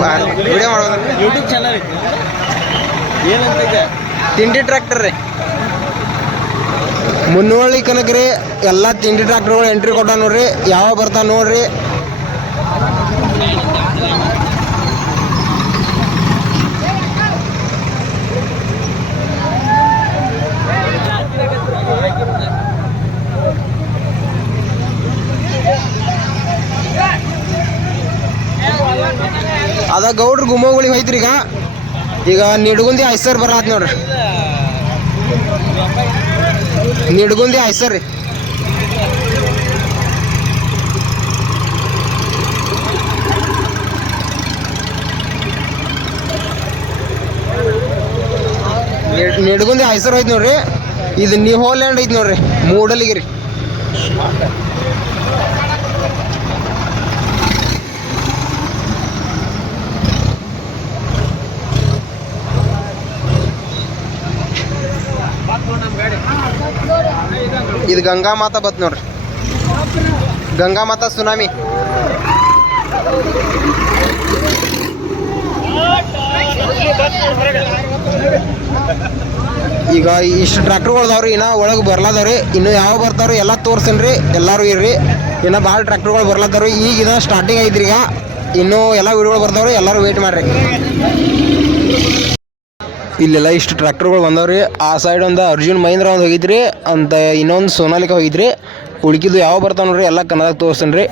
Video ಮಾಡೋದು YouTube channel ಏನಂತ ತಿಂಡಿ ಟ್ರ್ಯಾಕ್ಟರ್ ರೀ. ಮುನ್ನೋಳಿ ಕನಕ ರೀ ಎಲ್ಲ ತಿಂಡಿ ಟ್ರ್ಯಾಕ್ಟರ್ಗಳು ಎಂಟ್ರಿ ಕೊಟ್ಟ ನೋಡ್ರಿ ಯಾವ ಬರ್ತಾವ ನೋಡ್ರಿ. ಅದ ಗೌಡ್ರ ಗುಮ್ಮಗಳಿಗೆ ಹೋಯ್ತ್ರಿ ಈಗ ಈಗ ನಿಡ್ಗುಂದಿ ಐಸರ್ ಬರತ್ ನೋಡ್ರಿ. ನಿಡ್ಗುಂದಿ ಐಸರ್ ರೀ. ನಿಡ್- ನಿಡ್ಗುಂದಿ ಐಸರ್ ಹೋಯ್ತು ನೋಡ್ರಿ. ಇದು ನ್ಯೂ ಹೋಲ್ಯಾಂಡ್ ಐತಿ ನೋಡ್ರಿ, ಮೂಡಲಿಗೆ ಇದು ಗಂಗಾ ಮಾತಾ ಬತ್ ನೋಡ್ರಿ. ಗಂಗಾ ಮಾತಾ ಸುನಾಮಿ. ಈಗ ಇಷ್ಟು ಟ್ರ್ಯಾಕ್ಟರ್ಗಳದವ್ರಿ ಇನ್ನ ಒಳಗೆ ಬರ್ಲಾದವ್ರಿ, ಇನ್ನು ಯಾವ ಬರ್ತಾವ್ರಿ ಎಲ್ಲ ತೋರ್ಸನ್ರಿ, ಎಲ್ಲಾರು ಇರ್ರಿ. ಇನ್ನ ಭಾಳ ಟ್ರ್ಯಾಕ್ಟರ್ಗಳು ಬರ್ಲಾದವ್ರಿ ಈಗ ಇನ್ನ ಸ್ಟಾರ್ಟಿಂಗ್ ಐತ್ರಿ ಈಗ. ಇನ್ನು ಎಲ್ಲ ವಿಡಿಯೋಗಳು ಬರ್ತಾವ್ರಿ, ಎಲ್ಲರೂ ವೇಟ್ ಮಾಡ್ರಿ. ಇಲ್ಲೆಲ್ಲ ಇಷ್ಟು ಟ್ರ್ಯಾಕ್ಟರ್ಗಳು ಬಂದವ್ರಿ. ಆ ಸೈಡ್ ಒಂದು ಅರ್ಜುನ್ ಮಹೇಂದ್ರ ಒಂದು ಹೋಗಿದ್ರಿ, ಅಂತ ಇನ್ನೊಂದು ಸೋನಾಲಿಕ ಹೋಗಿದ್ರಿ. ಉಳ್ಕಿದ್ದು ಯಾವ ಬರ್ತಾವ ನೋಡ್ರಿ, ಎಲ್ಲ ಕನ್ನಡ ತೋರ್ಸನ್ರಿ